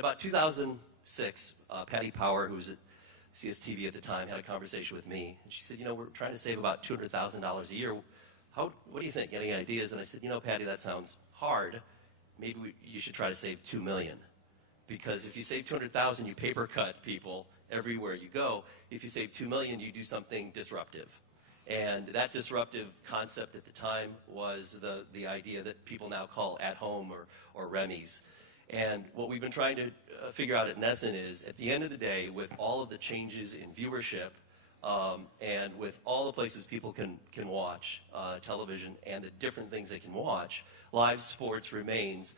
About 2006, Patty Power, who was at CSTV at the time, had a conversation with me. And she said, you know, we're trying to save about $200,000 a year. What do you think? Any ideas? And I said, you know, Patty, that sounds hard. Maybe you should try to save $2 million. Because if you save $200,000, you paper cut people everywhere you go. If you save $2 million, you do something disruptive. And that disruptive concept at the time was the idea that people now call at home or REMIs. And what we've been trying to figure out at NESN is, at the end of the day, with all of the changes in viewership and with all the places people can watch television and the different things they can watch, live sports remains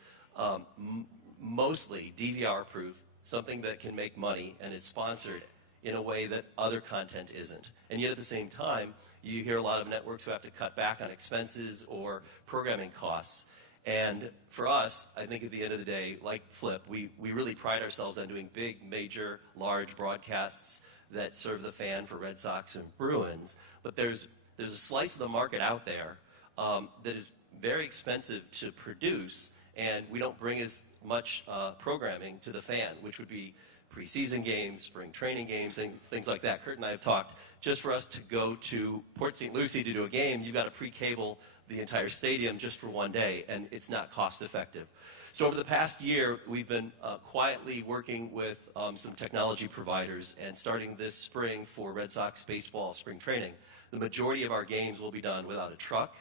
mostly DVR-proof, something that can make money and is sponsored in a way that other content isn't. And yet at the same time, you hear a lot of networks who have to cut back on expenses or programming costs. And for us, I think at the end of the day, like Flip, we really pride ourselves on doing big, major, large broadcasts that serve the fan for Red Sox and Bruins. But there's a slice of the market out there that is very expensive to produce, and we don't bring as much programming to the fan, which would be preseason games, spring training games, things like that. Kurt and I have talked, just for us to go to Port St. Lucie to do a game, you've got to pre-cable the entire stadium just for one day, and it's not cost effective. So over the past year, we've been quietly working with some technology providers, and starting this spring for Red Sox baseball spring training, the majority of our games will be done without a truck.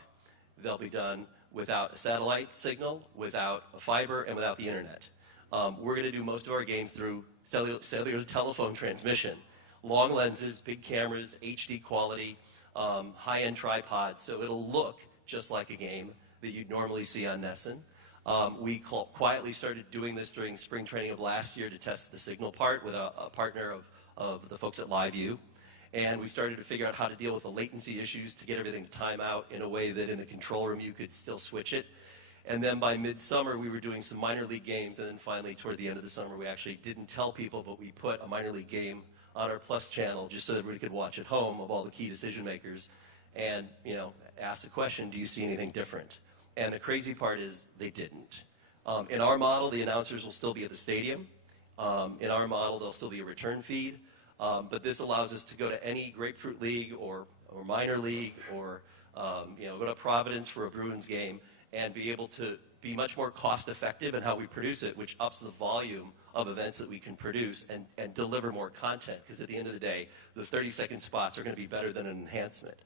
They'll be done without a satellite signal, without a fiber, and without the internet. We're going to do most of our games through cellular telephone transmission. Long lenses, big cameras, HD quality, high-end tripods, so it'll look just like a game that you'd normally see on NESN. We quietly started doing this during spring training of last year to test the signal part with a partner of the folks at LiveView. And we started to figure out how to deal with the latency issues to get everything to time out in a way that in the control room you could still switch it. And then by midsummer, we were doing some minor league games, and then finally toward the end of the summer, we actually didn't tell people, but we put a minor league game on our Plus channel just so that we could watch at home of all the key decision makers and, you know, ask the question, do you see anything different? And the crazy part is they didn't. In our model, the announcers will still be at the stadium. In our model, there'll still be a return feed. But this allows us to go to any Grapefruit League or minor league or you know, go to Providence for a Bruins game and be able to be much more cost effective in how we produce it, which ups the volume of events that we can produce and deliver more content, because at the end of the day, the 30-second spots are going to be better than an enhancement.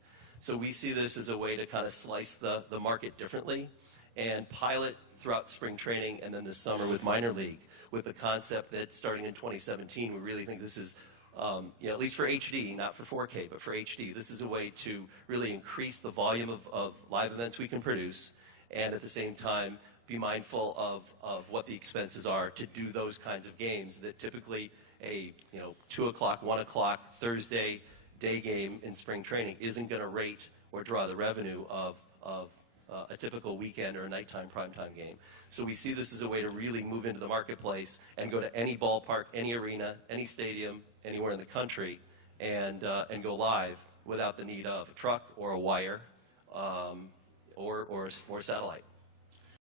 So we see this as a way to kind of slice the market differently and pilot throughout spring training and then this summer with minor league, with the concept that starting in 2017, we really think this is, you know, at least for HD, not for 4K, but for HD, this is a way to really increase the volume of live events we can produce, and at the same time be mindful of what the expenses are to do those kinds of games that typically a 2 o'clock, 1 o'clock Thursday day game in spring training isn't going to rate or draw the revenue of a typical weekend or a nighttime primetime game. So we see this as a way to really move into the marketplace and go to any ballpark, any arena, any stadium, anywhere in the country, and go live without the need of a truck or a wire or satellite.